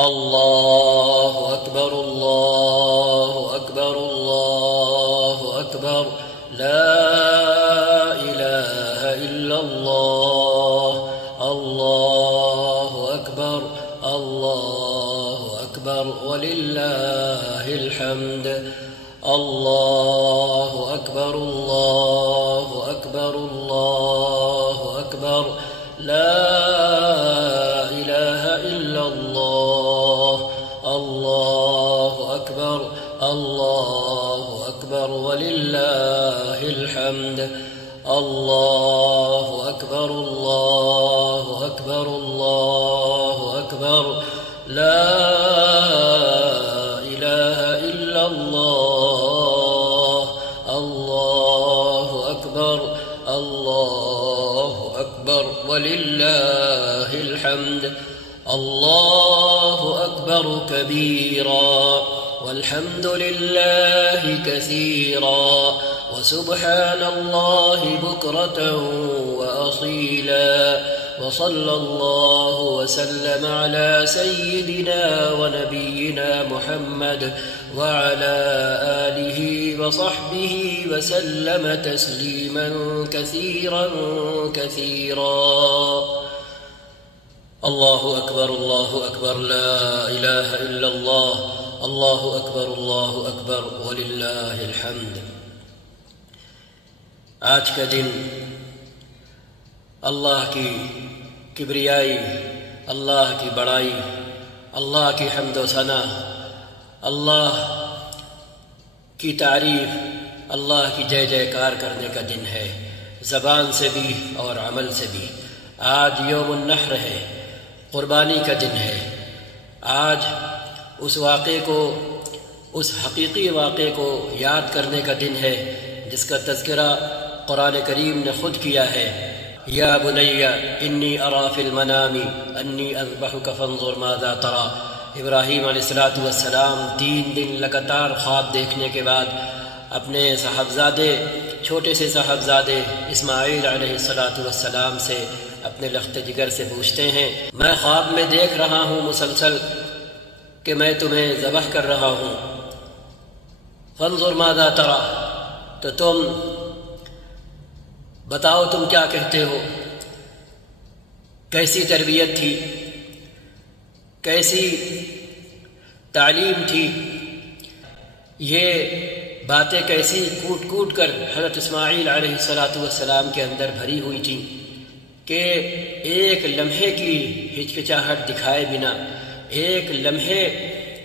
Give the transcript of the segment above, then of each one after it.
اللہ اکبر اللہ اکبر اللہ اکبر لا الہ الا اللہ اللہ اکبر وللہ الحمد اللہ اکبر اللہ اکبر اللہ اکبر لا الہ الا اللہ اللہ اکبر وللہ الحمد اللہ اکبر اللہ اکبر اللہ اکبر لا الہ الا اللہ اللہ اکبر وللہ الحمد اللہ اکبر کبیرا والحمد للہ کثیرا وسبحان اللہ بکرة وأصیلا وصلى الله وسلم على سيدنا ونبينا محمد وعلى آله وصحبه وسلم تسليما كثيرا كثيرا الله أكبر لا إله إلا الله أكبر ولله الحمد. آج کا دن اللہ کی کبریائی، اللہ کی بڑائی، اللہ کی حمد و ثنا، اللہ کی تعریف، اللہ کی جے جے کار کرنے کا دن ہے، زبان سے بھی اور عمل سے بھی. آج یوم النحر ہے، قربانی کا دن ہے. آج اس واقعے کو، اس حقیقی واقعے کو یاد کرنے کا دن ہے جس کا تذکرہ قرآن کریم نے خود کیا ہے. یا بنی انی ارا فی المنام انی اذبحک فانظر ماذا ترى. ابراہیم علیہ السلام 3 دن لگاتار خواب دیکھنے کے بعد اپنے صاحبزادے، چھوٹے سے صاحبزادے اسماعیل علیہ السلام سے، اپنے لخت جگر سے پوچھتے ہیں، میں خواب میں دیکھ رہا ہوں مسلسل کہ میں تمہیں ذبح کر رہا ہوں، فانظر ماذا ترى، تو تم بتاؤ تم کیا کہتے ہو. کیسی تربیت تھی، کیسی تعلیم تھی، یہ باتیں کیسی کوٹ کوٹ کر حضرت اسماعیل علیہ السلام کے اندر بھری ہوئی تھیں کہ ایک لمحے کی ہچکچاہٹ دکھائے بنا، ایک لمحے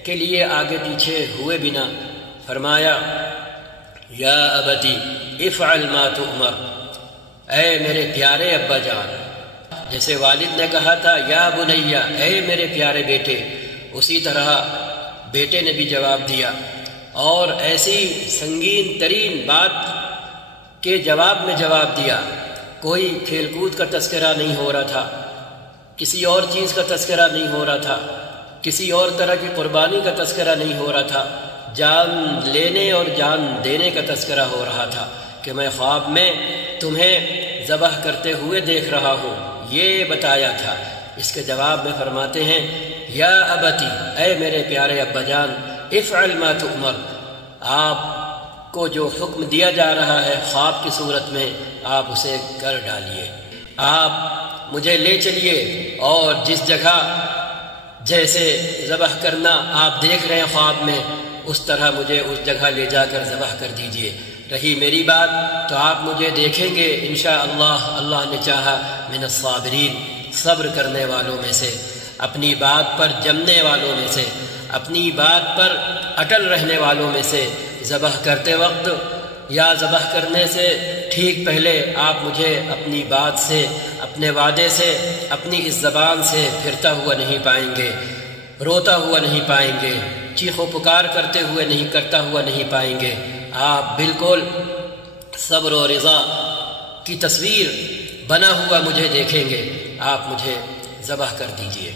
کے لیے آگے پیچھے ہوئے بنا فرمایا یا ابتی افعل ما تؤمر، اے میرے پیارے ابا جان. جیسے والد نے کہا تھا یا بنیا، اے میرے پیارے بیٹے، اسی طرح بیٹے نے بھی جواب دیا، اور ایسی سنگین ترین بات کے جواب میں جواب دیا. کوئی کھیل کود کا تذکرہ نہیں ہو رہا تھا، کسی اور چیز کا تذکرہ نہیں ہو رہا تھا، کسی اور طرح کی قربانی کا تذکرہ نہیں ہو رہا تھا، جان لینے اور جان دینے کا تذکرہ ہو رہا تھا کہ میں خواب میں تمہیں ذبح کرتے ہوئے دیکھ رہا ہوں، یہ بتایا تھا. اس کے جواب میں فرماتے ہیں یا ابتی، اے میرے پیارے ابا جان، افعل ما تؤمر، آپ کو جو حکم دیا جا رہا ہے خواب کی صورت میں آپ اسے کر ڈالیے. آپ مجھے لے چلیے اور جس جگہ جیسے ذبح کرنا آپ دیکھ رہے ہیں خواب میں، اس طرح مجھے اس جگہ لے جا کر ذبح کر دیجئے. رہی میری بات تو آپ مجھے دیکھیں گے انشاءاللہ، اللہ نے چاہا، من الصابرین، صبر کرنے والوں میں سے، اپنی بات پر جمنے والوں میں سے، اپنی بات پر اٹل رہنے والوں میں سے. ذبح کرتے وقت یا ذبح کرنے سے ٹھیک پہلے آپ مجھے اپنی بات سے، اپنے وعدے سے، اپنی اس زبان سے پھرتا ہوا نہیں پائیں گے، روتا ہوا نہیں پائیں گے، چیخ و پکار کرتے ہوئے کرتا ہوا نہیں پائیں گے. آپ بالکل صبر و رضا کی تصویر بنا ہوا مجھے دیکھیں گے. آپ مجھے ذبح کر دیجئے.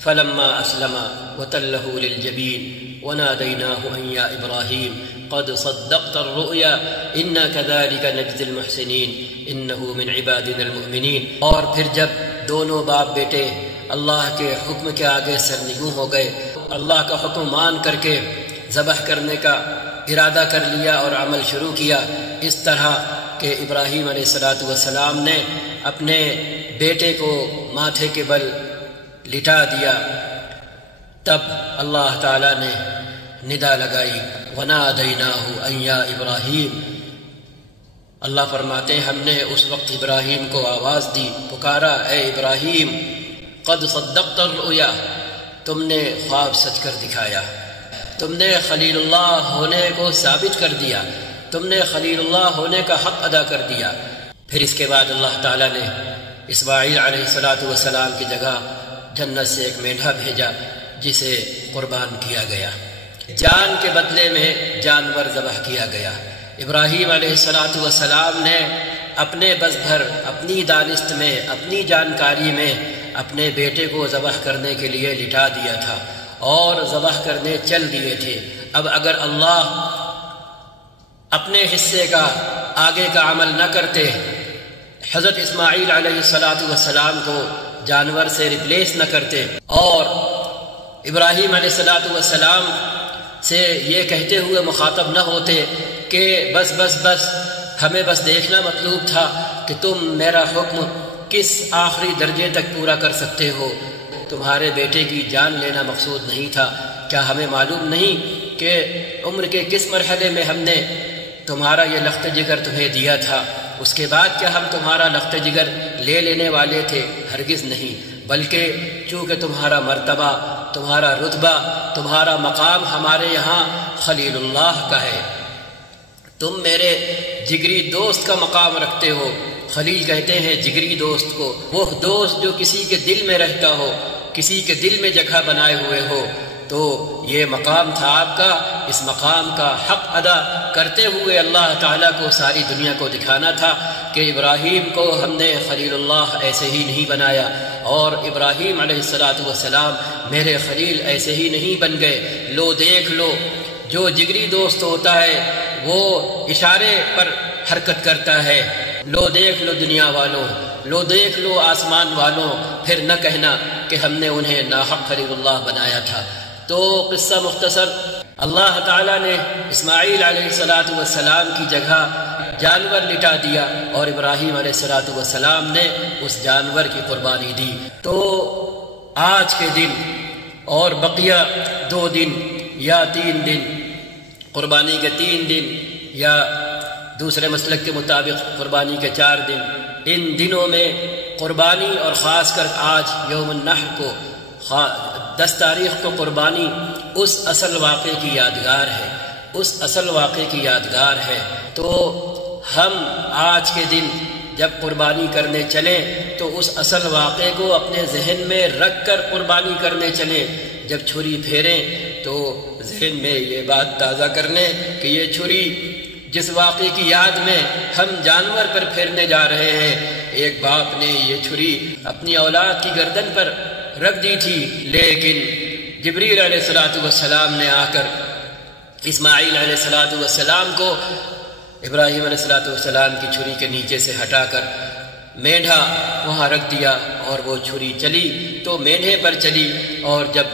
فلما اسلم وتله للجبين وناديناه ان يا ابراهيم قد صدقت الرؤيا انا كذلك نجزي المحسنين انه من عبادنا المؤمنين. اور پھر جب دونوں باپ بیٹے اللہ کے حکم کے آگے سرنگوں ہو گئے، اللہ کا حکم مان کر کے ذبح کرنے کا ارادہ کر لیا اور عمل شروع کیا، اس طرح کہ ابراہیم علیہ السلام نے اپنے بیٹے کو ماتھے کے بل لٹا دیا۔ تب اللہ تعالیٰ نے ندا لگائی، وَنَادَيْنَاهُ أَن يَا إِبْرَاهِيمُ۔ اللہ فرماتے ہیں ہم نے اس وقت ابراہیم کو آواز دی، پکارا، اے ابراہیم، قد صدقت الرؤیا، تم نے خواب سچ کر دکھایا، تم نے خلیل اللہ ہونے کو ثابت کر دیا، تم نے خلیل اللہ ہونے کا حق ادا کر دیا۔ پھر اس کے بعد اللہ تعالیٰ نے اسماعیل علیہ السلام کی جگہ جنت سے ایک مینڈھا بھیجا جسے قربان کیا گیا، جان کے بدلے میں جانور ذبح کیا گیا۔ ابراہیم علیہ السلام نے اپنے بس بھر، اپنی دانست میں، اپنی جانکاری میں اپنے بیٹے کو ذبح کرنے کے لیے لٹا دیا تھا اور ذبح کرنے چل دیے تھے۔ اب اگر اللہ اپنے حصے کا آگے کا عمل نہ کرتے، حضرت اسماعیل علیہ السلام کو جانور سے ریپلیس نہ کرتے اور ابراہیم علیہ السلام سے یہ کہتے ہوئے مخاطب نہ ہوتے کہ بس بس بس ہمیں بس دیکھنا مطلوب تھا کہ تم میرا حکم کس آخری درجے تک پورا کر سکتے ہو، تمہارے بیٹے کی جان لینا مقصود نہیں تھا، کیا ہمیں معلوم نہیں کہ عمر کے کس مرحلے میں ہم نے تمہارا یہ لخت جگر تمہیں دیا تھا، اس کے بعد کیا ہم تمہارا لخت جگر لے لینے والے تھے؟ ہرگز نہیں، بلکہ چونکہ تمہارا مرتبہ، تمہارا رتبہ، تمہارا مقام ہمارے یہاں خلیل اللہ کا ہے، تم میرے جگری دوست کا مقام رکھتے ہو۔ خلیل کہتے ہیں جگری دوست کو، وہ دوست جو کسی کے دل میں رہتا ہو، کسی کے دل میں جگہ بنائے ہوئے ہو۔ تو یہ مقام تھا آپ کا، اس مقام کا حق ادا کرتے ہوئے اللہ تعالیٰ کو ساری دنیا کو دکھانا تھا کہ ابراہیم کو ہم نے خلیل اللہ ایسے ہی نہیں بنایا، اور ابراہیم علیہ السلام میرے خلیل ایسے ہی نہیں بن گئے۔ لو دیکھ لو، جو جگری دوست ہوتا ہے وہ اشارے پر حرکت کرتا ہے۔ لو دیکھ لو دنیا والوں، لو دیکھ لو آسمان والوں، پھر نہ کہنا کہ ہم نے انہیں ناحق خلیل اللہ بنایا تھا۔ تو قصہ مختصر، اللہ تعالیٰ نے اسماعیل علیہ السلام کی جگہ جانور لٹا دیا اور ابراہیم علیہ السلام نے اس جانور کی قربانی دی۔ تو آج کے دن اور بقیہ 2 دن یا 3 دن، قربانی کے 3 دن یا دوسرے مسلک کے مطابق قربانی کے 4 دن، ان دنوں میں قربانی اور خاص کر آج یوم النحر کو 10 تاریخ کو قربانی اس اصل واقعے کی یادگار ہے، اس اصل واقعے کی یادگار ہے۔ تو ہم آج کے دن جب قربانی کرنے چلیں تو اس اصل واقعے کو اپنے ذہن میں رکھ کر قربانی کرنے چلیں۔ جب چھری پھیریں تو ذہن میں یہ بات تازہ کر لیں کہ یہ چھری جس واقعے کی یاد میں ہم جانور پر پھیرنے جا رہے ہیں، ایک باپ نے یہ چھری اپنی اولاد کی گردن پر رکھ دی تھی، لیکن جبریل علیہ السلام نے آ کر اسماعیل علیہ السلام کو ابراہیم علیہ السلام کی چھری کے نیچے سے ہٹا کر مینڈھا وہاں رکھ دیا، اور وہ چھری چلی تو مینڈھے پر چلی، اور جب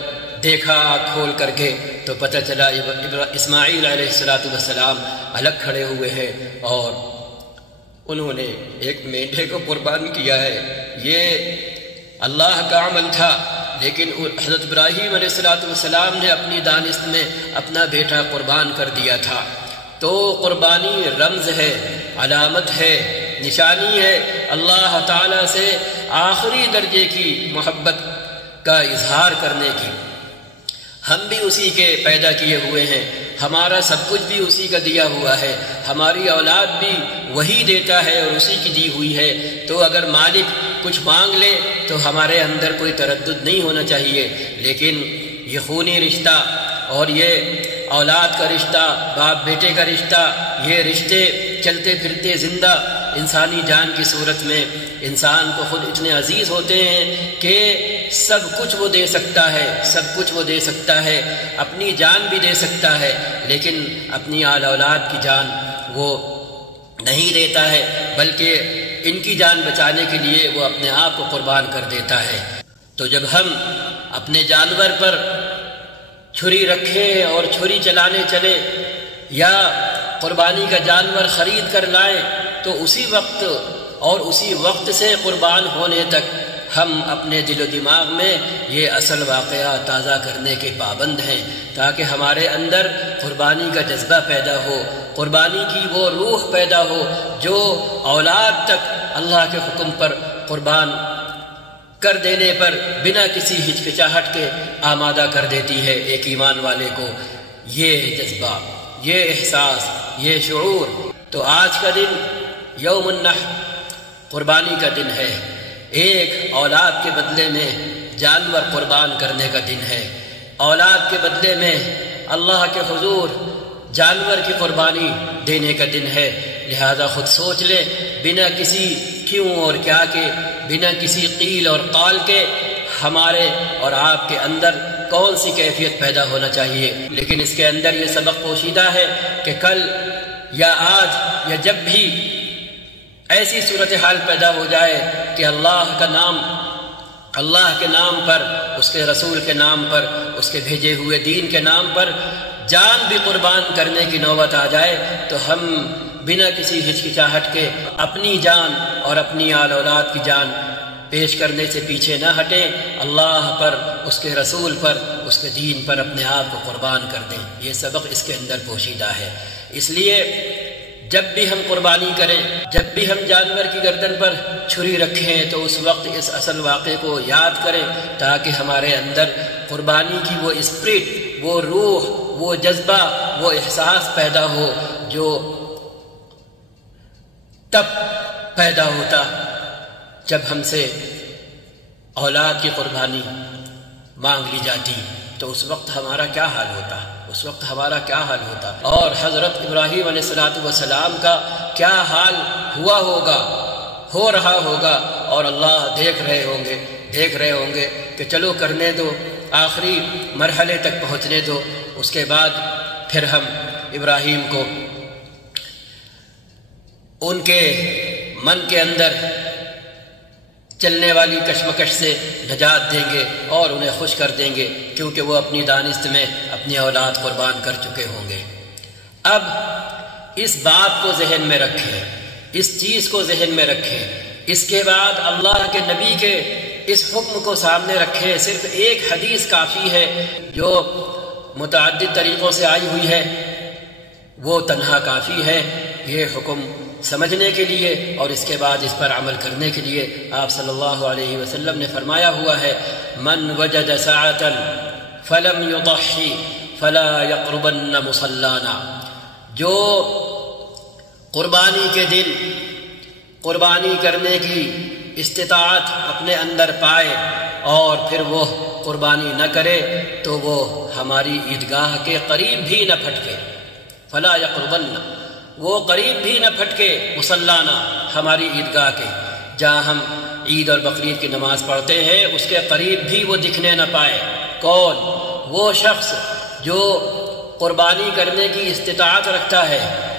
دیکھا کھول کر کے تو پتہ چلا اسماعیل علیہ السلام الگ کھڑے ہوئے ہیں اور انہوں نے ایک مینڈھے کو قربان کیا ہے۔ یہ اللہ کا عمل تھا، لیکن حضرت ابراہیم علیہ السلام نے اپنی دانست میں اپنا بیٹا قربان کر دیا تھا۔ تو قربانی رمز ہے، علامت ہے، نشانی ہے اللہ تعالیٰ سے آخری درجے کی محبت کا اظہار کرنے کی۔ ہم بھی اسی کے پیدا کیے ہوئے ہیں، ہمارا سب کچھ بھی اسی کا دیا ہوا ہے، ہماری اولاد بھی وہی دیتا ہے اور اسی کی دی ہوئی ہے۔ تو اگر مالک کچھ مانگ لے تو ہمارے اندر کوئی تردد نہیں ہونا چاہیے، لیکن یہ خونی رشتہ اور یہ اولاد کا رشتہ، باپ بیٹے کا رشتہ، یہ رشتے چلتے پھرتے زندہ انسانی جان کی صورت میں انسان کو خود اتنے عزیز ہوتے ہیں کہ سب کچھ وہ دے سکتا ہے، سب کچھ وہ دے سکتا ہے، اپنی جان بھی دے سکتا ہے، لیکن اپنی آل اولاد کی جان وہ نہیں دیتا ہے، بلکہ ان کی جان بچانے کے لیے وہ اپنے آپ کو قربان کر دیتا ہے۔ تو جب ہم اپنے جانور پر چھری رکھیں اور چھری چلانے چلے یا قربانی کا جانور خرید کر لائیں تو اسی وقت اور اسی وقت سے قربان ہونے تک ہم اپنے دل و دماغ میں یہ اصل واقعہ تازہ کرنے کے پابند ہیں، تاکہ ہمارے اندر قربانی کا جذبہ پیدا ہو، قربانی کی وہ روح پیدا ہو جو اولاد تک اللہ کے حکم پر قربان کر دینے پر بنا کسی ہچکچاہٹ کے آمادہ کر دیتی ہے ایک ایمان والے کو۔ یہ جذبہ، یہ احساس، یہ شعور۔ تو آج کا دن یوم النحر، قربانی کا دن ہے، ایک اولاد کے بدلے میں جانور قربان کرنے کا دن ہے، اولاد کے بدلے میں اللہ کے حضور جانور کی قربانی دینے کا دن ہے۔ لہذا خود سوچ لے، بنا کسی کیوں اور کیا کے، بنا کسی قیل اور قال کے ہمارے اور آپ کے اندر کون سی کیفیت پیدا ہونا چاہیے۔ لیکن اس کے اندر یہ سبق پوشیدہ ہے کہ کل یا آج یا جب بھی ایسی صورتحال پیدا ہو جائے کہ اللہ کا نام، اللہ کے نام پر، اس کے رسول کے نام پر، اس کے بھیجے ہوئے دین کے نام پر جان بھی قربان کرنے کی نوبت آ جائے تو ہم بنا کسی ہچکچاہٹ کے اپنی جان اور اپنی آل اولاد کی جان پیش کرنے سے پیچھے نہ ہٹیں، اللہ پر، اس کے رسول پر، اس کے دین پر اپنے آپ کو قربان کر دیں۔ یہ سبق اس کے اندر پوشیدہ ہے۔ اس لیے جب بھی ہم قربانی کریں، جب بھی ہم جانور کی گردن پر چھری رکھیں تو اس وقت اس اصل واقعے کو یاد کریں تاکہ ہمارے اندر قربانی کی وہ اسپرٹ، وہ روح، وہ جذبہ، وہ احساس پیدا ہو جو تب پیدا ہوتا جب ہم سے اولاد کی قربانی مانگ لی جاتی، تو اس وقت ہمارا کیا حال ہوتا، اس وقت ہمارا کیا حال ہوتا، اور حضرت ابراہیم علیہ السلام کا کیا حال ہوا ہوگا، ہو رہا ہوگا، اور اللہ دیکھ رہے ہوں گے کہ چلو کرنے دو، آخری مرحلے تک پہنچنے دو، اس کے بعد پھر ہم ابراہیم کو ان کے من کے اندر چلنے والی کشمکش سے نجات دیں گے اور انہیں خوش کر دیں گے، کیونکہ وہ اپنی دانست میں اپنی اولاد قربان کر چکے ہوں گے۔ اب اس بات کو ذہن میں رکھیں، اس چیز کو ذہن میں رکھیں، اس کے بعد اللہ کے نبی کے اس حکم کو سامنے رکھیں۔ صرف ایک حدیث کافی ہے جو متعدد طریقوں سے آئی ہوئی ہے، وہ تنہا کافی ہے یہ حکم سمجھنے کے لیے اور اس کے بعد اس پر عمل کرنے کے لیے۔ آپ صلی اللہ علیہ وسلم نے فرمایا ہوا ہے، من وجد ساعة فلم يضحي فلا يقربن مصلانا، جو قربانی کے دن قربانی کرنے کی استطاعت اپنے اندر پائے اور پھر وہ قربانی نہ کرے تو وہ ہماری عیدگاہ کے قریب بھی نہ پھٹکے، فلا يقربن، وہ قریب بھی نہ پھٹکے، مصلانا، ہماری عیدگاہ کے، جہاں ہم عید اور بقرعید کی نماز پڑھتے ہیں اس کے قریب بھی وہ دکھنے نہ پائے۔ کون؟ وہ شخص جو قربانی کرنے کی استطاعت رکھتا ہے،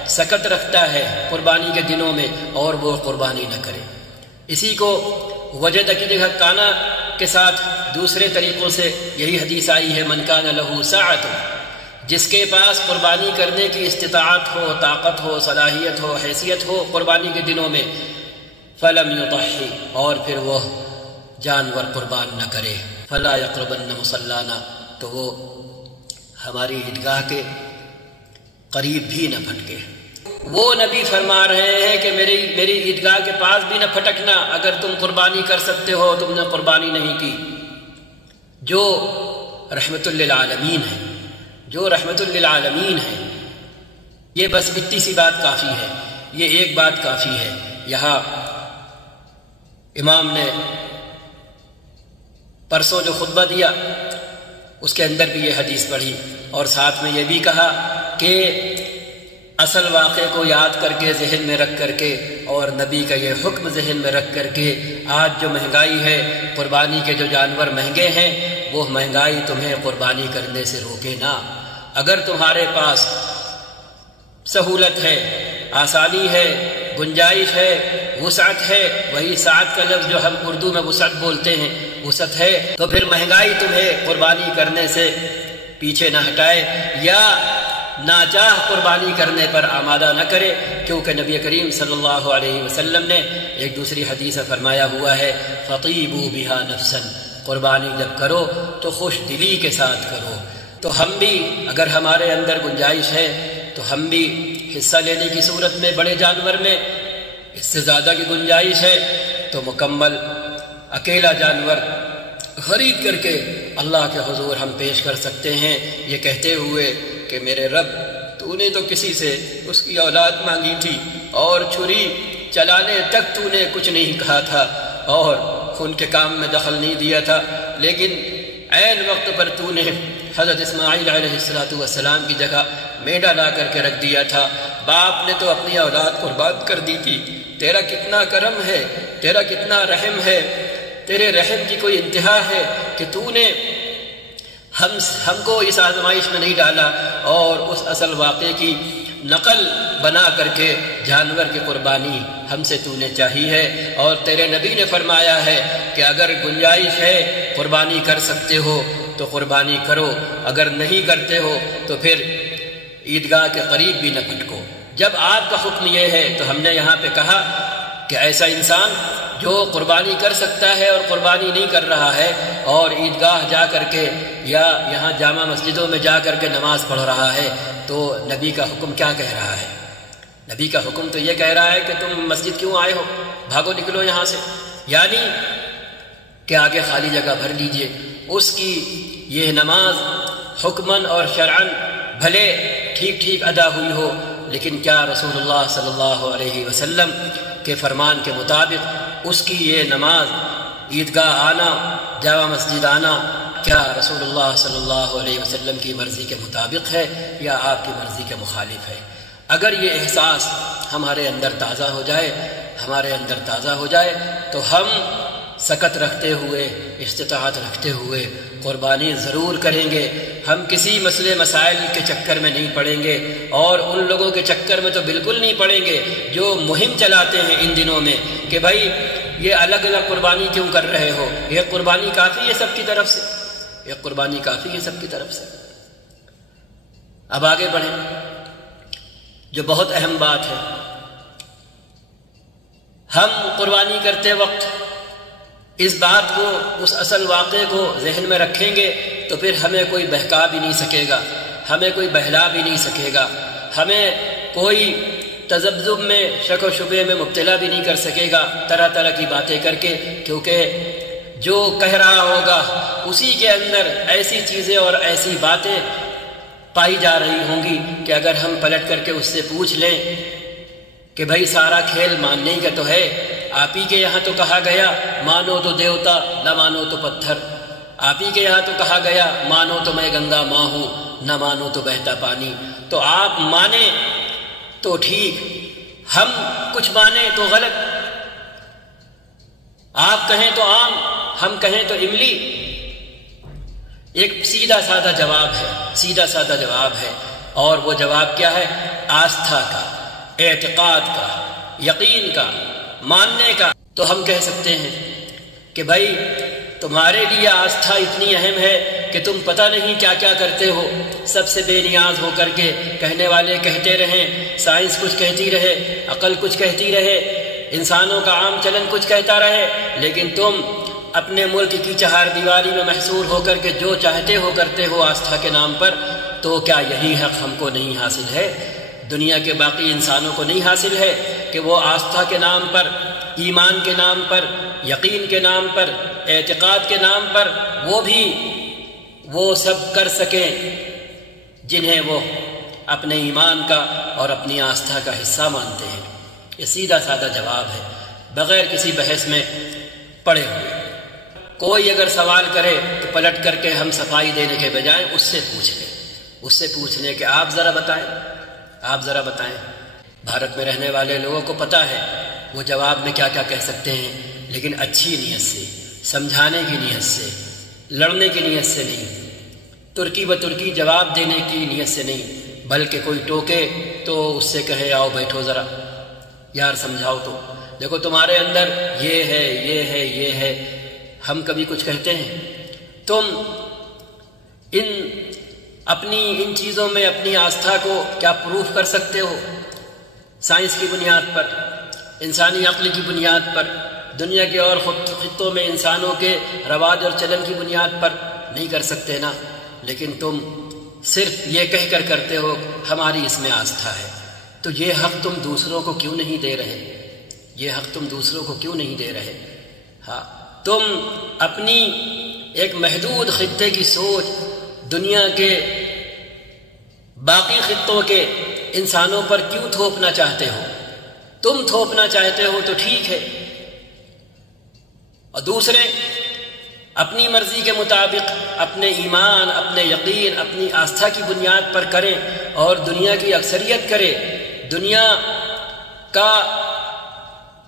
سکت رکھتا ہے قربانی کے دنوں میں، اور وہ قربانی نہ کرے۔ اسی کو وجد کی جگہ کانا کے ساتھ دوسرے طریقوں سے یہی حدیث آئی ہے، من کان لہ ساعۃ، جس کے پاس قربانی کرنے کی استطاعت ہو، طاقت ہو، صلاحیت ہو، حیثیت ہو قربانی کے دنوں میں، فلم یضحی، اور پھر وہ جانور قربان نہ کرے، فلا یقربن مصلانا، تو وہ ہماری عیدگاہ کے قریب بھی نہ پھٹکے۔ وہ نبی فرما رہے ہیں کہ میری عیدگاہ کے پاس بھی نہ پھٹکنا، اگر تم قربانی کر سکتے ہو تم نے قربانی نہیں کی۔ جو رحمت للعالمین ہے، جو رحمت للعالمین ہے، یہ بس اتنی سی بات کافی ہے، یہ ایک بات کافی ہے۔ یہاں امام نے پرسوں جو خطبہ دیا اس کے اندر بھی یہ حدیث پڑھی اور ساتھ میں یہ بھی کہا کہ اصل واقعے کو یاد کر کے، ذہن میں رکھ کر کے، اور نبی کا یہ حکم ذہن میں رکھ کر کے، آج جو مہنگائی ہے، قربانی کے جو جانور مہنگے ہیں، وہ مہنگائی تمہیں قربانی کرنے سے روکے نہ۔ اگر تمہارے پاس سہولت ہے، آسانی ہے، گنجائش ہے، وسعت ہے، وہی سعت کا لفظ جو ہم اردو میں وسعت بولتے ہیں وسعت ہے، تو پھر مہنگائی تمہیں قربانی کرنے سے پیچھے نہ ہٹائے یا ناچاہ قربانی کرنے پر آمادہ نہ کرے، کیونکہ نبی کریم صلی اللہ علیہ وسلم نے ایک دوسری حدیث فرمایا ہوا ہے فطیبوا بہا نفسا، قربانی جب کرو تو خوش دلی کے ساتھ کرو۔ تو ہم بھی اگر ہمارے اندر گنجائش ہے تو ہم بھی حصہ لینے کی صورت میں بڑے جانور میں، اس سے زیادہ کی گنجائش ہے تو مکمل اکیلا جانور خرید کر کے اللہ کے حضور ہم پیش کر سکتے ہیں، یہ کہتے ہوئے کہ میرے رب تو نے تو کسی سے اس کی اولاد مانگی تھی اور چھری چلانے تک تو نے کچھ نہیں کہا تھا اور ان کے کام میں دخل نہیں دیا تھا، لیکن عین وقت پر تو نے حضرت اسماعیل علیہ السلام کی جگہ میڈا لا کر کے رکھ دیا تھا، باپ نے تو اپنی اولاد قربان کر دی تھی، تیرا کتنا کرم ہے، تیرا کتنا رحم ہے، تیرے رحم کی کوئی انتہا ہے کہ تو نے ہم کو اس آزمائش میں نہیں ڈالا اور اس اصل واقعے کی نقل بنا کر کے جانور کی قربانی ہم سے تو نے چاہی ہے، اور تیرے نبی نے فرمایا ہے کہ اگر گنجائش ہے قربانی کر سکتے ہو تو قربانی کرو، اگر نہیں کرتے ہو تو پھر عیدگاہ کے قریب بھی نہ پھٹکو۔ جب آپ کا حکم یہ ہے تو ہم نے یہاں پہ کہا کہ ایسا انسان جو قربانی کر سکتا ہے اور قربانی نہیں کر رہا ہے اور عیدگاہ جا کر کے یا یہاں جامع مسجدوں میں جا کر کے نماز پڑھ رہا ہے تو نبی کا حکم کیا کہہ رہا ہے؟ نبی کا حکم تو یہ کہہ رہا ہے کہ تم مسجد کیوں آئے ہو، بھاگو نکلو یہاں سے، یعنی کہ آگے خالی جگہ بھر لیجئے۔ اس کی یہ نماز حکماً اور شرعاً بھلے ٹھیک ٹھیک ادا ہوئی ہو، لیکن کیا رسول اللہ صلی اللہ علیہ وسلم کے فرمان کے مطابق اس کی یہ نماز عیدگاہ آنا، جامع مسجد آنا، کیا رسول اللہ صلی اللہ علیہ وسلم کی مرضی کے مطابق ہے یا آپ کی مرضی کے مخالف ہے؟ اگر یہ احساس ہمارے اندر تازہ ہو جائے، ہمارے اندر تازہ ہو جائے تو ہم سکت رکھتے ہوئے، استطاعت رکھتے ہوئے قربانی ضرور کریں گے۔ ہم کسی مسئلے مسائل کے چکر میں نہیں پڑیں گے، اور ان لوگوں کے چکر میں تو بالکل نہیں پڑیں گے جو مہم چلاتے ہیں ان دنوں میں کہ بھائی یہ الگ الگ قربانی کیوں کر رہے ہو، یہ قربانی کافی ہے سب کی طرف سے، یہ قربانی کافی ہے سب کی طرف سے۔ اب آگے بڑھیں، جو بہت اہم بات ہے، ہم قربانی کرتے وقت اس بات کو، اس اصل واقعے کو ذہن میں رکھیں گے تو پھر ہمیں کوئی بہکا بھی نہیں سکے گا، ہمیں کوئی بہلا بھی نہیں سکے گا، ہمیں کوئی تذبذب میں، شک و شبے میں مبتلا بھی نہیں کر سکے گا طرح طرح کی باتیں کر کے، کیونکہ جو کہہ رہا ہوگا اسی کے اندر ایسی چیزیں اور ایسی باتیں پائی جا رہی ہوں گی کہ اگر ہم پلٹ کر کے اس سے پوچھ لیں کہ بھائی سارا کھیل ماننے کا تو ہے، آپ ہی کے یہاں تو کہا گیا مانو تو دیوتا، نہ مانو تو پتھر، آپ ہی کے یہاں تو کہا گیا مانو تو میں گنگا ماں ہوں، نہ مانو تو بہتا پانی، تو آپ مانیں تو ٹھیک، ہم کچھ مانیں تو غلط، آپ کہیں تو آم، ہم کہیں تو املی۔ ایک سیدھا سادہ جواب ہے، سیدھا سادہ جواب ہے، اور وہ جواب کیا ہے؟ آستھا کا، اعتقاد کا، یقین کا، ماننے کا۔ تو ہم کہہ سکتے ہیں کہ بھائی تمہارے لیے آستھا اتنی اہم ہے کہ تم پتہ نہیں کیا کیا کرتے ہو، سب سے بے نیاز ہو کر کے کہنے والے کہتے رہیں، سائنس کچھ کہتی رہے، عقل کچھ کہتی رہے، انسانوں کا عام چلن کچھ کہتا رہے، لیکن تم اپنے ملک کی چہار دیواری میں محصور ہو کر کے جو چاہتے ہو کرتے ہو آستھا کے نام پر۔ تو کیا یہی حق ہم کو نہیں حاصل ہے، دنیا کے باقی انسانوں کو نہیں حاصل ہے کہ وہ آستھا کے نام پر، ایمان کے نام پر، یقین کے نام پر، اعتقاد کے نام پر وہ سب کر سکیں جنہیں وہ اپنے ایمان کا اور اپنی آستھا کا حصہ مانتے ہیں؟ یہ سیدھا سادہ جواب ہے، بغیر کسی بحث میں پڑے ہوئے۔ کوئی اگر سوال کرے تو پلٹ کر کے ہم صفائی دینے کے بجائے اس سے پوچھ لیں، اس سے پوچھ لیں کہ آپ ذرا بتائیں، آپ ذرا بتائیں۔ بھارت میں رہنے والے لوگوں کو پتہ ہے وہ جواب میں کیا کیا کہہ سکتے ہیں، لیکن اچھی نیت سے، سمجھانے کی نیت سے، لڑنے کی نیت سے نہیں، ترکی بترکی جواب دینے کی نیت سے نہیں، بلکہ کوئی ٹوکے تو اس سے کہے آؤ بیٹھو ذرا، یار سمجھاؤ تو، دیکھو تمہارے اندر یہ ہے، یہ ہے، یہ ہے. ہم کبھی کچھ کہتے ہیں؟ تم ان چیزوں میں اپنی آستھا کو کیا پروف کر سکتے ہو؟ سائنس کی بنیاد پر، انسانی عقل کی بنیاد پر، دنیا کے اور خطوں میں انسانوں کے رواج اور چلن کی بنیاد پر نہیں کر سکتے نا. لیکن تم صرف یہ کہہ کر کرتے ہو ہماری اس میں آستھا ہے. تو یہ حق تم دوسروں کو کیوں نہیں دے رہے؟ یہ حق تم دوسروں کو کیوں نہیں دے رہے؟ ہاں، تم اپنی ایک محدود خطے کی سوچ دنیا کے باقی خطوں کے انسانوں پر کیوں تھوپنا چاہتے ہو؟ تم تھوپنا چاہتے ہو تو ٹھیک ہے، اور دوسرے اپنی مرضی کے مطابق اپنے ایمان، اپنے یقین، اپنی آستھا کی بنیاد پر کریں اور دنیا کی اکثریت کرے، دنیا کا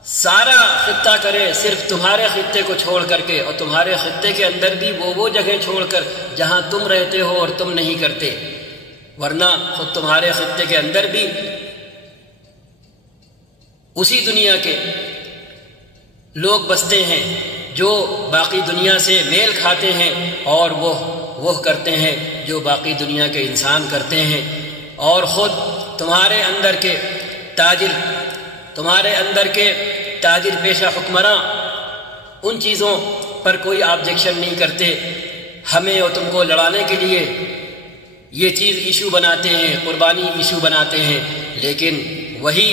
سارا خطہ کرے صرف تمہارے خطے کو چھوڑ کر کے، اور تمہارے خطے کے اندر بھی وہ جگہ چھوڑ کر جہاں تم رہتے ہو اور تم نہیں کرتے. ورنہ خود تمہارے خطے کے اندر بھی اسی دنیا کے لوگ بستے ہیں جو باقی دنیا سے میل کھاتے ہیں، اور وہ کرتے ہیں جو باقی دنیا کے انسان کرتے ہیں. اور خود تمہارے اندر کے تاجر پیشہ حکمراں ان چیزوں پر کوئی آبجیکشن نہیں کرتے. ہمیں اور تم کو لڑانے کے لیے یہ چیز ایشو بناتے ہیں، قربانی ایشو بناتے ہیں، لیکن وہی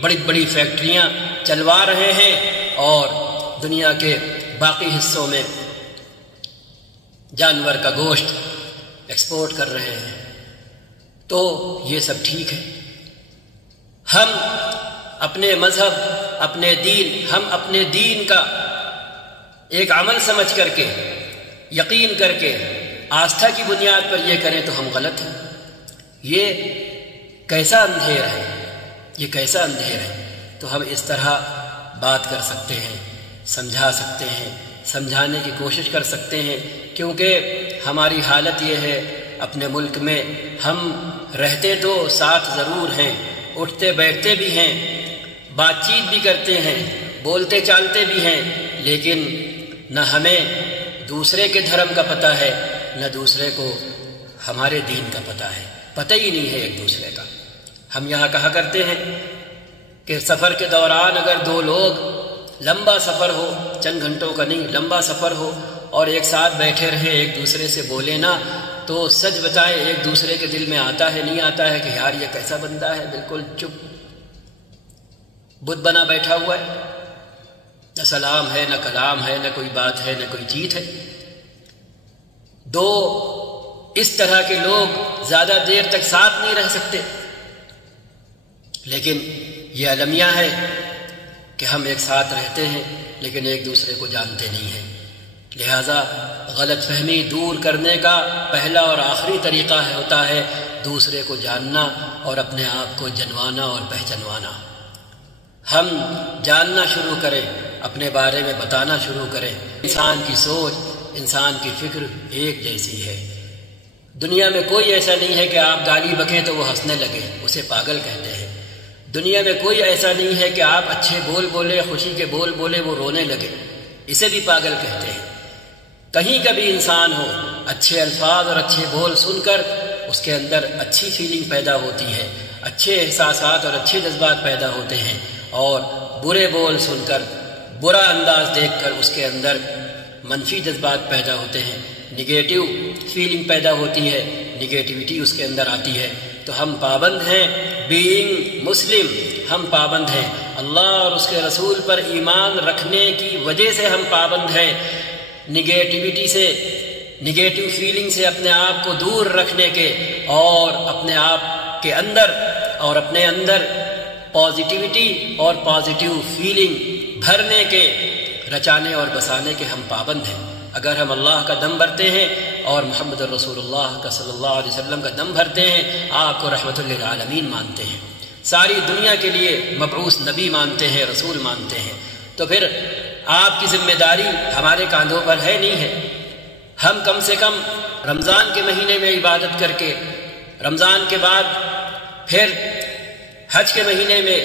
بڑی بڑی فیکٹریاں چلوا رہے ہیں اور دنیا کے باقی حصوں میں جانور کا گوشت ایکسپورٹ کر رہے ہیں. تو یہ سب ٹھیک ہے. ہم اپنے مذہب، اپنے دین کا ایک عمل سمجھ کر کے، یقین کر کے، آستھا کی بنیاد پر یہ کریں تو ہم غلط ہیں. یہ کیسا اندھیر ہے، یہ کیسا اندھیر ہے. تو ہم اس طرح بات کر سکتے ہیں، سمجھا سکتے ہیں، سمجھانے کی کوشش کر سکتے ہیں، کیونکہ ہماری حالت یہ ہے اپنے ملک میں ہم رہتے تو ساتھ ضرور ہیں، اٹھتے بیٹھتے بھی ہیں، بات چیت بھی کرتے ہیں، بولتے چالتے بھی ہیں، لیکن نہ ہمیں دوسرے کے دھرم کا پتہ ہے، نہ دوسرے کو ہمارے دین کا پتہ ہے. پتہ ہی نہیں ہے ایک دوسرے کا. ہم یہاں کہا کرتے ہیں کہ سفر کے دوران اگر دو لوگ لمبا سفر ہو، چند گھنٹوں کا نہیں، لمبا سفر ہو، اور ایک ساتھ بیٹھے رہے، ایک دوسرے سے بولے نا، تو سچ بتائے ایک دوسرے کے دل میں آتا ہے نہیں آتا ہے کہ یار یہ کیسا بندہ ہے، بالکل چپ بت بنا بیٹھا ہوا ہے، نہ سلام ہے، نہ کلام ہے، نہ کوئی بات ہے، نہ کوئی چیت ہے. دو اس طرح کے لوگ زیادہ دیر تک ساتھ نہیں رہ سکتے. لیکن یہ المیہ ہے کہ ہم ایک ساتھ رہتے ہیں لیکن ایک دوسرے کو جانتے نہیں ہیں. لہذا غلط فہمی دور کرنے کا پہلا اور آخری طریقہ ہوتا ہے دوسرے کو جاننا اور اپنے آپ کو جنوانا اور پہچنوانا. ہم جاننا شروع کریں، اپنے بارے میں بتانا شروع کریں. انسان کی سوچ، انسان کی فکر ایک جیسی ہے. دنیا میں کوئی ایسا نہیں ہے کہ آپ گالی بکیں تو وہ ہنسنے لگے، اسے پاگل کہتے ہیں. دنیا میں کوئی ایسا نہیں ہے کہ آپ اچھے بول بولے، خوشی کے بول بولے، وہ رونے لگے، اسے بھی پاگل کہتے ہیں. کہیں کا بھی انسان ہو، اچھے الفاظ اور اچھے بول سن کر اس کے اندر اچھی فیلنگ پیدا ہوتی ہے، اچھے احساسات اور اچھے جذبات پیدا ہوتے ہیں، اور برے بول سن کر، برا انداز دیکھ کر اس کے اندر منفی جذبات پیدا ہوتے ہیں، نگیٹو فیلنگ پیدا ہوتی ہے، نگیٹیوٹی اس کے اندر آتی ہے. تو ہم پابند ہیں، بینگ مسلم ہم پابند ہیں، اللہ اور اس کے رسول پر ایمان رکھنے کی وجہ سے ہم پابند ہیں. نگیٹیوٹی سے، نگیٹو فیلنگ سے اپنے آپ کو دور رکھنے کے، اور اپنے آپ کے اندر اور اپنے اندر پازیٹیوٹی اور پازیٹیو فیلنگ بھرنے کے، رچانے اور بسانے کے ہم پابند ہیں. اگر ہم اللہ کا دم بھرتے ہیں اور محمد رسول اللہ کا صلی اللہ علیہ وسلم کا دم بھرتے ہیں، آپ کو رحمت للعالمین مانتے ہیں، ساری دنیا کے لیے مبعوث نبی مانتے ہیں، رسول مانتے ہیں، تو پھر آپ کی ذمہ داری ہمارے کاندھوں پر ہے نہیں ہے؟ ہم کم سے کم رمضان کے مہینے میں عبادت کر کے، رمضان کے بعد پھر حج کے مہینے میں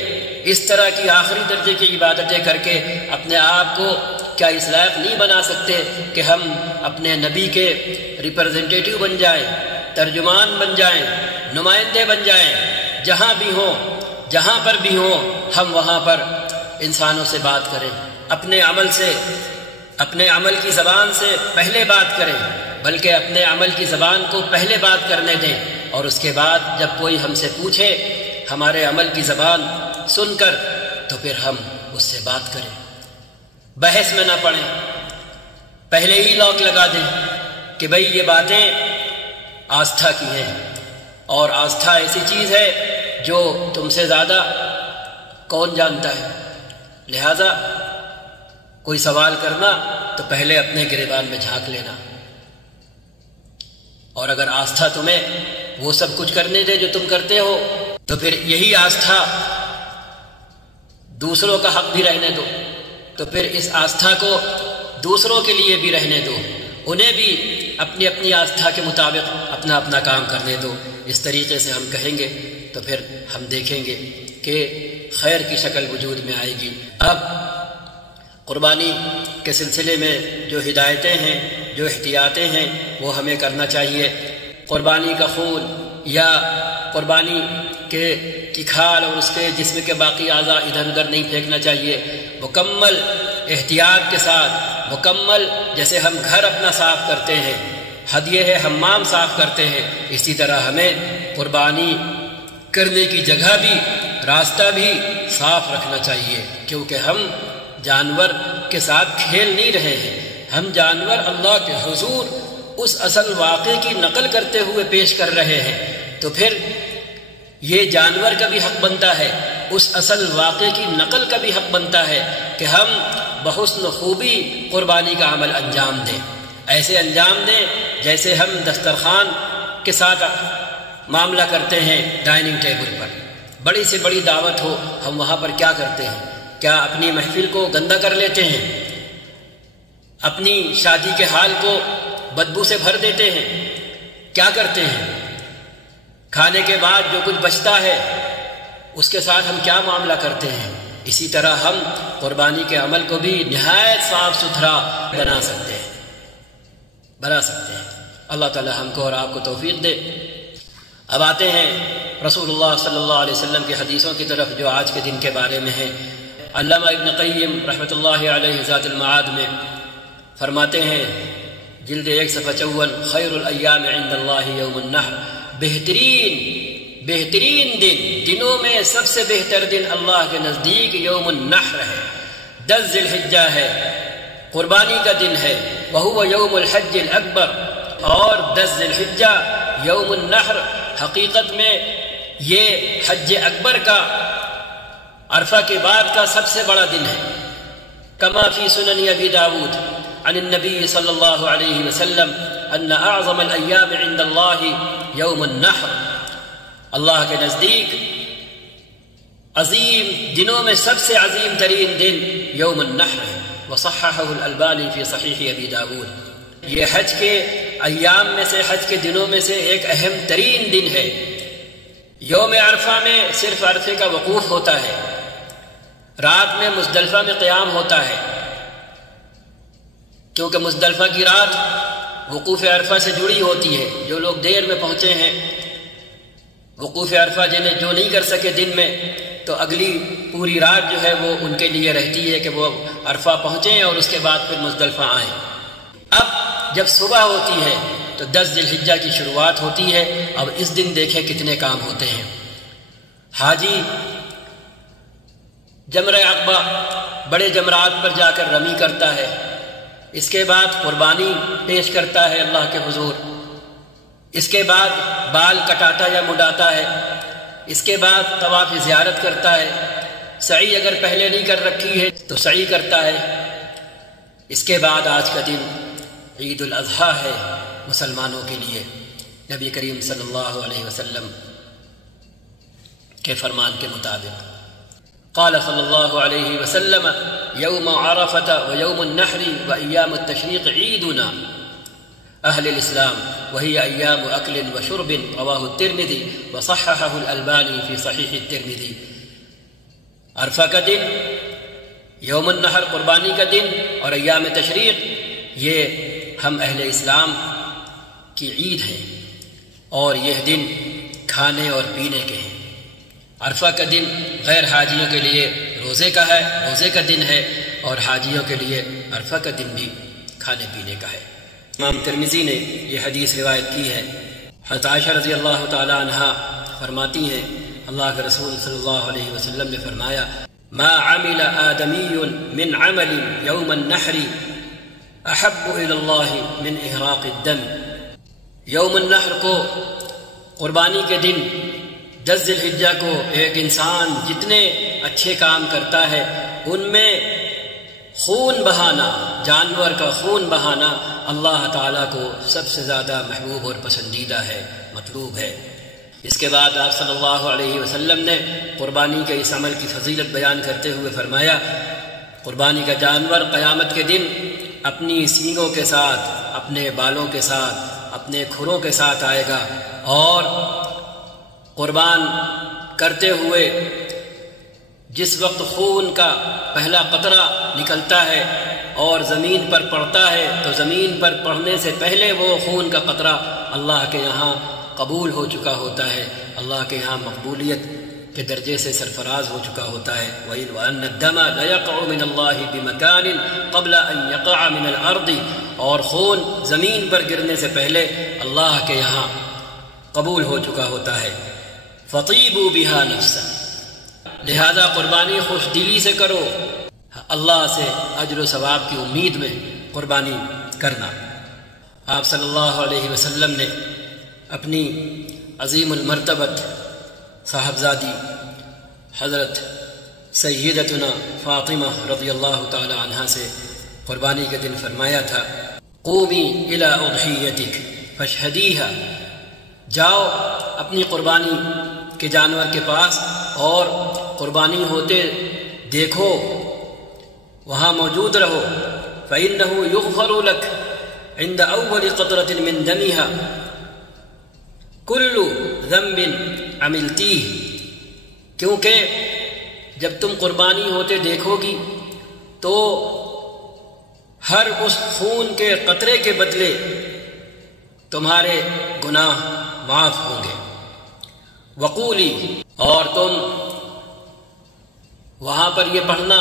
اس طرح کی آخری درجے کی عبادتیں کر کے اپنے آپ کو کیا اس لائق نہیں بنا سکتے کہ ہم اپنے نبی کے ریپرزنٹیٹیو بن جائیں، ترجمان بن جائیں، نمائندے بن جائیں؟ جہاں بھی ہوں، جہاں پر بھی ہوں، ہم وہاں پر انسانوں سے بات کریں، اپنے عمل سے، اپنے عمل کی زبان سے پہلے بات کریں، بلکہ اپنے عمل کی زبان کو پہلے بات کرنے دیں، اور اس کے بعد جب کوئی ہم سے پوچھے ہمارے عمل کی زبان سن کر تو پھر ہم اس سے بات کریں، بحث میں نہ پڑیں، پہلے ہی لاک لگا دیں کہ بھئی یہ باتیں آستھا کی ہیں، اور آستھا ایسی چیز ہے جو تم سے زیادہ کون جانتا ہے، لہذا کوئی سوال کرنا تو پہلے اپنے گریبان میں جھانک لینا، اور اگر آستھا تمہیں وہ سب کچھ کرنے دے جو تم کرتے ہو تو پھر یہی آستھا دوسروں کا حق بھی رہنے دو، تو پھر اس آستھا کو دوسروں کے لیے بھی رہنے دو، انہیں بھی اپنی اپنی آستھا کے مطابق اپنا اپنا کام کرنے دو۔ اس طریقے سے ہم کہیں گے تو پھر ہم دیکھیں گے کہ خیر کی شکل وجود میں آئے گی۔ اب قربانی کے سلسلے میں جو ہدایتیں ہیں، جو احتیاطیں ہیں، وہ ہمیں کرنا چاہیے۔ قربانی کا خون یا قربانی کی کھال اور اس کے جسم کے باقی اعضاء ادھر ادھر نہیں پھینکنا چاہیے، مکمل احتیاط کے ساتھ، مکمل جیسے ہم گھر اپنا صاف کرتے ہیں، ہدیے ہے حمام صاف کرتے ہیں، اسی طرح ہمیں قربانی کرنے کی جگہ بھی، راستہ بھی صاف رکھنا چاہیے، کیونکہ ہم جانور کے ساتھ کھیل نہیں رہے ہیں، ہم جانور اللہ کے حضور اس اصل واقعے کی نقل کرتے ہوئے پیش کر رہے ہیں، تو پھر یہ جانور کا بھی حق بنتا ہے، اس اصل واقعے کی نقل کا بھی حق بنتا ہے کہ ہم بحسن خوبی قربانی کا عمل انجام دیں، ایسے انجام دیں جیسے ہم دسترخوان کے ساتھ معاملہ کرتے ہیں، ڈائننگ ٹیبل پر بڑی سے بڑی دعوت ہو، ہم وہاں پر کیا کرتے ہیں؟ کیا اپنی محفل کو گندا کر لیتے ہیں؟ اپنی شادی کے حال کو بدبو سے بھر دیتے ہیں؟ کیا کرتے ہیں؟ کھانے کے بعد جو کچھ بچتا ہے اس کے ساتھ ہم کیا معاملہ کرتے ہیں؟ اسی طرح ہم قربانی کے عمل کو بھی نہایت صاف ستھرا بنا سکتے ہیں۔ اللہ تعالی ہم کو اور آپ کو توفیق دے۔ اب آتے ہیں رسول اللہ صلی اللہ علیہ وسلم کی حدیثوں کی طرف جو آج کے دن کے بارے میں ہیں۔ علامہ ابن قیم رحمۃ اللہ علیہ ذات المعاد میں فرماتے ہیں، جلد 1 صفحہ 54، خیر الایام عند اللہ یوم النحر، بہترین دنوں میں سب سے بہتر دن اللہ کے نزدیک یوم النحر ہے، 10 ذی الحجہ ہے، قربانی کا دن ہے، وہو یوم الحج الاکبر، اور 10 ذی الحجہ یوم النحر حقیقت میں یہ حج اکبر کا، عرفہ کے بعد کا سب سے بڑا دن ہے۔ کما فی سنن ابی داود عن النبی صلی اللہ علیہ وسلم ان اعظم الایام عند اللہ یوم النحر، اللہ کے نزدیک عظیم دنوں میں سب سے عظیم ترین دن یوم النحر ہے۔ وصححہ الالبانی فی صحیح ابی داود، یہ حج کے ایام میں سے، حج کے دنوں میں سے ایک اہم ترین دن ہے۔ یوم عرفہ میں صرف عرفے کا وقوف ہوتا ہے، رات میں مزدلفہ میں قیام ہوتا ہے، کیونکہ مزدلفہ کی رات وقوف عرفہ سے جڑی ہوتی ہے۔ جو لوگ دیر میں پہنچے ہیں وقوف عرفہ، جنہیں جو نہیں کر سکے دن میں، تو اگلی پوری رات جو ہے وہ ان کے لیے رہتی ہے کہ وہ عرفہ پہنچیں اور اس کے بعد پھر مزدلفہ آئیں۔ اب جب صبح ہوتی ہے تو 10 ذی الحجہ کی شروعات ہوتی ہے۔ اب اس دن دیکھیں کتنے کام ہوتے ہیں۔ حاجی جمرہ عقبہ، بڑے جمرات پر جا کر رمی کرتا ہے، اس کے بعد قربانی پیش کرتا ہے اللہ کے حضور، اس کے بعد بال کٹاتا یا مڈاتا ہے، اس کے بعد طواف زیارت کرتا ہے، سعی اگر پہلے نہیں کر رکھی ہے تو سعی کرتا ہے۔ اس کے بعد آج کا دن عید الاضحیٰ ہے مسلمانوں کے لیے، نبی کریم صلی اللہ علیہ وسلم کے فرمان کے مطابق قال صلی اللہ علیہ وسلم یوم عرفۃ ویوم النحر وایام التشریق عیدنا اہل الاسلام وہی ایام اکل وشرب، رواہ الترمذی وصححہ الالبانی فی صحیح الترمذی۔ عرفہ کا دن، یوم النحر قربانی کا دن اور ایام تشریق، یہ ہم اہل اسلام کی عید ہے اور یہ دن کھانے اور پینے کے ہیں۔ عرفہ کا دن غیر حاجیوں کے لیے روزے کا ہے، روزے کا دن ہے، اور حاجیوں کے لیے عرفہ کا دن بھی کھانے پینے کا ہے۔ امام ترمذی نے یہ حدیث روایت کی ہے۔ حضرت عائشہ رضی اللہ تعالی عنہا فرماتی ہیں اللہ کے رسول صلی اللہ علیہ وسلم نے فرمایا ما عمل آدمی من عمل یوم النحر احب الی اللہ من احراق الدم۔ یوم النحر کو، قربانی کے دن 10 ذی الحجہ کو، ایک انسان جتنے اچھے کام کرتا ہے ان میں خون بہانا، جانور کا خون بہانا اللہ تعالیٰ کو سب سے زیادہ محبوب اور پسندیدہ ہے، مطلوب ہے۔ اس کے بعد آپ صلی اللہ علیہ وسلم نے قربانی کے اس عمل کی فضیلت بیان کرتے ہوئے فرمایا قربانی کا جانور قیامت کے دن اپنی سینگوں کے ساتھ، اپنے بالوں کے ساتھ، اپنے کھروں کے ساتھ آئے گا، اور قربان کرتے ہوئے جس وقت خون کا پہلا قطرہ نکلتا ہے اور زمین پر پڑتا ہے تو زمین پر پڑنے سے پہلے وہ خون کا قطرہ اللہ کے یہاں قبول ہو چکا ہوتا ہے، اللہ کے یہاں مقبولیت کے درجے سے سرفراز ہو چکا ہوتا ہے۔ وَأَنَّ الدَّمَ لَيَقْعُ مِنَ اللَّهِ بِمَكَانٍ قَبْلَ أَن يَقَعَ مِنَ الْأَرْضِ، اور خون زمین پر گرنے سے پہلے اللہ کے یہاں قبول ہو چکا ہوتا ہے۔ فَطِيبُوا بِهَا نَفْسًا، لہذا قربانی خوش دلی سے کرو، اللہ سے اجر و ثواب کی امید میں قربانی کرنا۔ آپ صلی اللہ علیہ وسلم نے اپنی عظیم المرتبت صاحبزادی حضرت سیدتنا فاطمہ رضی اللہ تعالی عنہا سے قربانی کے دن فرمایا تھا قومی الی اضحیتک فاشہدیہا، جاؤ اپنی قربانی کے جانور کے پاس اور قربانی ہوتے دیکھو، وہاں موجود رہو۔ فإنہ یغفر لک عند اول قطرۃ من دمہا کل ذنب عملتیہ، کیونکہ جب تم قربانی ہوتے دیکھو گی تو ہر اس خون کے قطرے کے بدلے تمہارے گناہ معاف ہوں گے۔ وقولی، اور تم وہاں پر یہ پڑھنا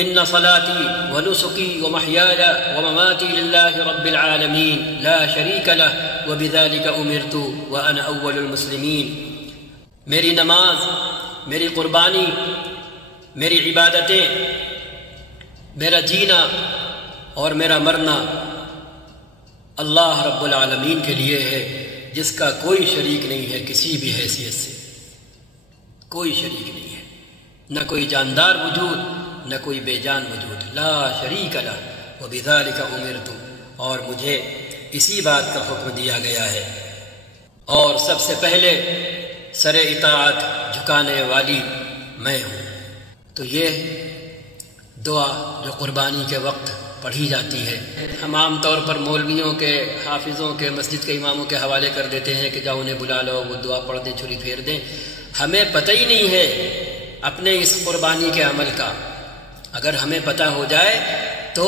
ان صلاتی ونسکی ومحیای ومماتی للہ رب العالمین لا شریک لہ وبذلک امرت وانا اول المسلمین، میری نماز، میری قربانی، میری عبادتیں، میرا جینا اور میرا مرنا اللہ رب العالمین کے لیے ہے، جس کا کوئی شریک نہیں ہے کسی بھی حیثیت سے، کوئی شریک نہیں ہے، نہ کوئی جاندار وجود نہ کوئی بے جان وجود، لا شریک لہ وبذالک امرت، اور مجھے اسی بات کا حکم دیا گیا ہے، اور سب سے پہلے سر اطاعت جھکانے والی میں ہوں۔ تو یہ دعا جو قربانی کے وقت پڑھی جاتی ہے، ہم عام طور پر مولویوں کے، حافظوں کے، مسجد کے اماموں کے حوالے کر دیتے ہیں کہ جاؤ انہیں بلا لو، وہ دعا پڑھ دیں، چھری پھیر دیں۔ ہمیں پتہ ہی نہیں ہے اپنے اس قربانی کے عمل کا، اگر ہمیں پتہ ہو جائے تو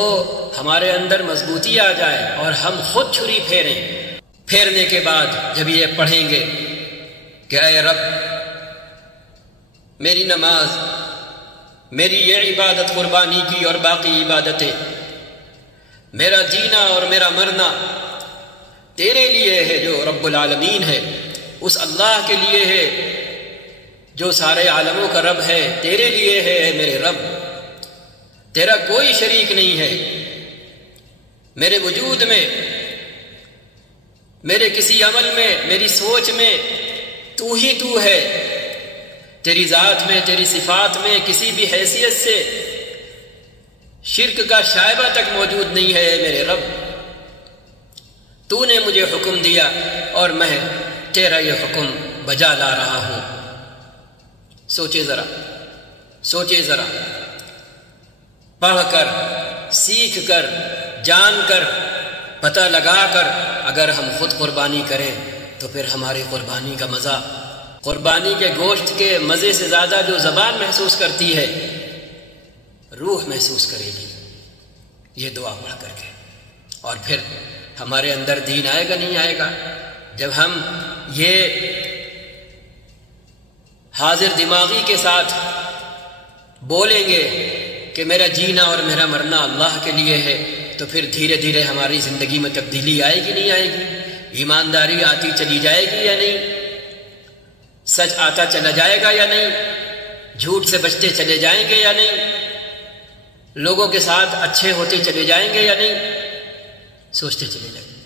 ہمارے اندر مضبوطی آ جائے اور ہم خود چھری پھیریں۔ پھیرنے کے بعد جب یہ پڑھیں گے کہ اے رب، میری نماز، میری یہ عبادت قربانی کی اور باقی عبادتیں، میرا جینا اور میرا مرنا تیرے لیے ہے جو رب العالمین ہے، اس اللہ کے لیے ہے جو سارے عالموں کا رب ہے، تیرے لیے ہے میرے رب، تیرا کوئی شریک نہیں ہے میرے وجود میں، میرے کسی عمل میں، میری سوچ میں، تو ہی تو ہے، تیری ذات میں، تیری صفات میں کسی بھی حیثیت سے شرک کا شائبہ تک موجود نہیں ہے میرے رب۔ تو نے مجھے حکم دیا اور میں تیرا یہ حکم بجا لا رہا ہوں۔ سوچے ذرا، سوچے ذرا، پڑھ کر، سیکھ کر، جان کر، پتہ لگا کر اگر ہم خود قربانی کریں تو پھر ہماری قربانی کا مزہ قربانی کے گوشت کے مزے سے زیادہ جو زبان محسوس کرتی ہے، روح محسوس کرے گی یہ دعا پڑھ کر کے۔ اور پھر ہمارے اندر دین آئے گا نہیں آئے گا؟ جب ہم یہ حاضر دماغی کے ساتھ بولیں گے کہ میرا جینا اور میرا مرنا اللہ کے لیے ہے، تو پھر دھیرے دھیرے ہماری زندگی میں تبدیلی آئے گی نہیں آئے گی؟ ایمانداری آتی چلی جائے گی یا نہیں؟ سچ آتا چلا جائے گا یا نہیں؟ جھوٹ سے بچتے چلے جائیں گے یا نہیں؟ لوگوں کے ساتھ اچھے ہوتے چلے جائیں گے یا نہیں؟ سوچتے چلے جائیں گے۔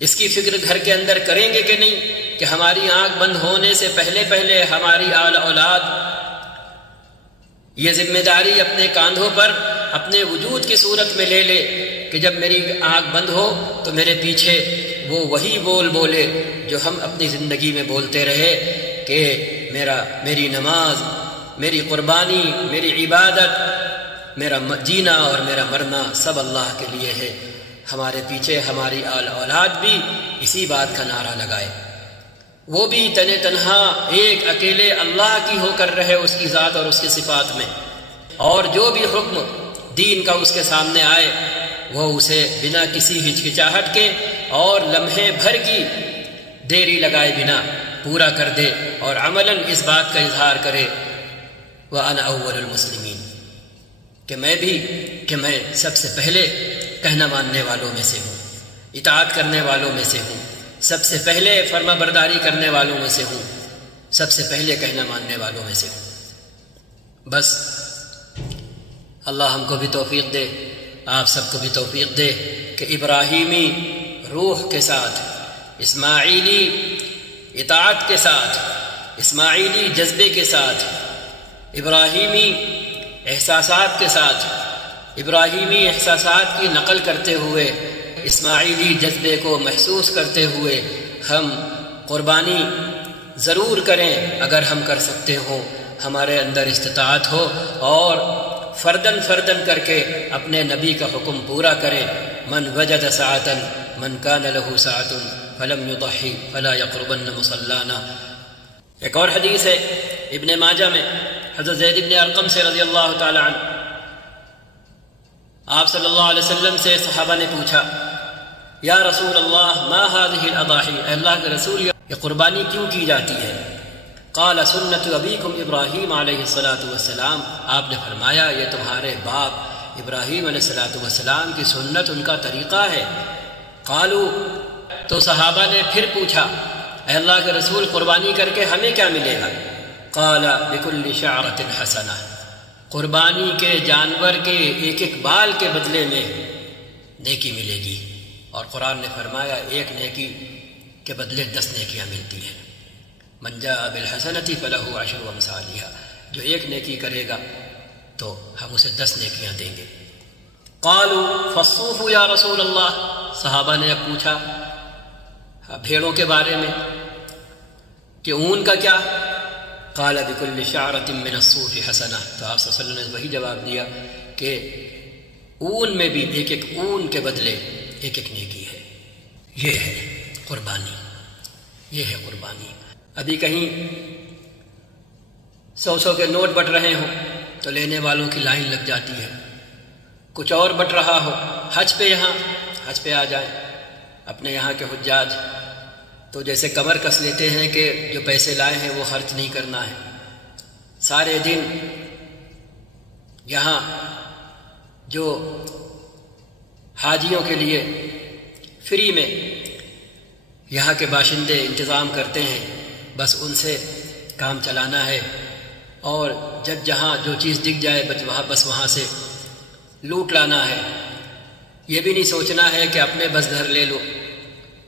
اس کی فکر گھر کے اندر کریں گے کہ نہیں کہ ہماری آنکھ بند ہونے سے پہلے پہلے ہماری آل اولاد یہ ذمہ داری اپنے کاندھوں پر اپنے وجود کی صورت میں لے لے کہ جب میری آنکھ بند ہو تو میرے پیچھے وہ وہی بول بولے جو ہم اپنی زندگی میں بولتے رہے کہ میری نماز، میری قربانی، میری عبادت، میرا جینا اور میرا مرنا سب اللہ کے لیے ہے۔ ہمارے پیچھے ہماری آل اولاد بھی اسی بات کا نعرہ لگائے، وہ بھی تنے تنہا ایک اکیلے اللہ کی ہو کر رہے اس کی ذات اور اس کی صفات میں، اور جو بھی حکم دین کا اس کے سامنے آئے وہ اسے بنا کسی ہچکچاہٹ کے اور لمحے بھر کی دیری لگائے بنا پورا کر دے، اور عملاً اس بات کا اظہار کرے وَأَنَا أَوَّلُ الْمُسْلِمِينَ کہ میں سب سے پہلے کہنا ماننے والوں میں سے ہوں، اطاعت کرنے والوں میں سے ہوں، سب سے پہلے فرما برداری کرنے والوں میں سے ہوں، سب سے پہلے کہنا ماننے والوں میں سے ہوں۔ بس اللہ ہم کو بھی توفیق دے، آپ سب کو بھی توفیق دے کہ ابراہیمی روح کے ساتھ، اسماعیلی اطاعت کے ساتھ، اسماعیلی جذبے کے ساتھ، ابراہیمی احساسات کے ساتھ، ابراہیمی احساسات کی نقل کرتے ہوئے، اسماعیلی جذبے کو محسوس کرتے ہوئے ہم قربانی ضرور کریں اگر ہم کر سکتے ہوں، ہمارے اندر استطاعت ہو، اور فردن فردن کر کے اپنے نبی کا حکم پورا کریں۔ من وجد ساعتا من کان له ساعت فلم يضحي فلا يقربن مصلانا۔ ایک اور حدیث ہے ابن ماجہ میں، حضرت زید بن ارقم سے رضی اللہ تعالی عنہ، آپ صلی اللہ علیہ وسلم سے صحابہ نے پوچھا یا رسول اللہ ما هذه الاضاحی، اے اللہ کے رسول یہ قربانی کیوں کی جاتی ہے؟ قال سنت ابیکم ابراہیم علیہ السلام، آپ نے فرمایا یہ تمہارے باپ ابراہیم علیہ السلام کی سنت، ان کا طریقہ ہے۔ قالوا، تو صحابہ نے پھر پوچھا اے اللہ کے رسول قربانی کر کے ہمیں کیا ملے گا؟ قال بكل شعرۃ حسنہ، قربانی کے جانور کے ایک ایک بال کے بدلے میں نیکی ملے گی، اور قرآن نے فرمایا ایک نیکی کے بدلے 10 نیکیاں ملتی ہیں۔ من جاء بالحسنۃ فلہ عشر امثالھا، جو ایک نیکی کرے گا تو ہم اسے 10 نیکیاں دیں گے۔ قالوا فالصوف یا رسول اللہ، صحابہ نے اب پوچھا بھیڑوں کے بارے میں کہ اون کا کیا؟ قال بكل شعرۃ من الصوف حسنہ، تو آپ صلی اللہ علیہ وسلم نے وہی جواب دیا کہ اون میں بھی ایک ایک اون کے بدلے ایک ایک نیکی ہے۔ یہ ہے قربانی، یہ ہے قربانی۔ ابھی کہیں 100 کے نوٹ بٹ رہے ہوں تو لینے والوں کی لائن لگ جاتی ہے، کچھ اور بٹ رہا ہو، حج پہ آ جائیں اپنے یہاں کے حجاج تو جیسے کمر کس لیتے ہیں کہ جو پیسے لائے ہیں وہ خرچ نہیں کرنا ہے، سارے دن یہاں جو حاجیوں کے لیے فری میں یہاں کے باشندے انتظام کرتے ہیں، بس ان سے کام چلانا ہے، اور جب جہاں جو چیز دکھ جائے بس وہاں سے لوٹ لانا ہے۔ یہ بھی نہیں سوچنا ہے کہ اپنے بس گھر لے لو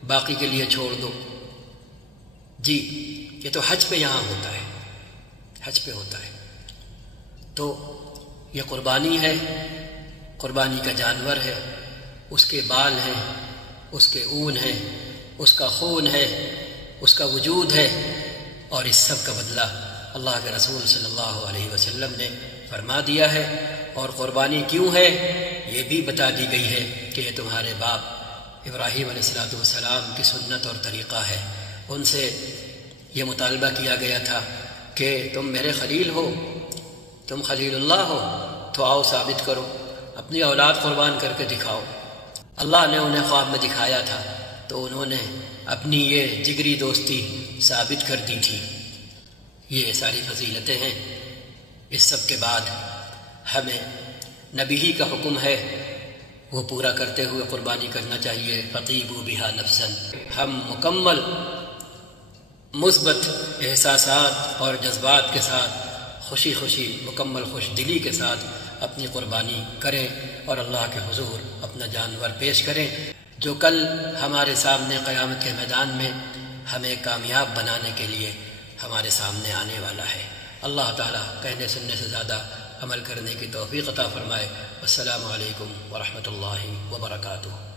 باقی کے لیے چھوڑ دو۔ جی یہ تو حج پہ یہاں ہوتا ہے، حج پہ ہوتا ہے۔ تو یہ قربانی ہے، قربانی کا جانور ہے، اس کے بال ہیں، اس کے اون ہیں، اس کا خون ہے، اس کا وجود ہے، اور اس سب کا بدلہ اللہ کے رسول صلی اللہ علیہ وسلم نے فرما دیا ہے۔ اور قربانی کیوں ہے یہ بھی بتا دی گئی ہے کہ یہ تمہارے باپ ابراہیم علیہ السلام کی سنت اور طریقہ ہے، ان سے یہ مطالبہ کیا گیا تھا کہ تم میرے خلیل ہو، تم خلیل اللہ ہو، تو آؤ ثابت کرو، اپنی اولاد قربان کر کے دکھاؤ۔ اللہ نے انہیں خواب میں دکھایا تھا تو انہوں نے اپنی یہ جگری دوستی ثابت کر دی تھی۔ یہ ساری فضیلتیں ہیں۔ اس سب کے بعد ہمیں نبی ہی کا حکم ہے، وہ پورا کرتے ہوئے قربانی کرنا چاہیے۔ فطیبوا بہا نفسا، ہم مکمل مثبت احساسات اور جذبات کے ساتھ خوشی خوشی مکمل خوش دلی کے ساتھ اپنی قربانی کریں اور اللہ کے حضور اپنا جانور پیش کریں، جو کل ہمارے سامنے قیامت کے میدان میں ہمیں کامیاب بنانے کے لیے ہمارے سامنے آنے والا ہے۔ اللہ تعالیٰ کہنے سننے سے زیادہ عمل کرنے کی توفیق عطا فرمائے۔ السلام علیکم ورحمۃ اللہ وبرکاتہ۔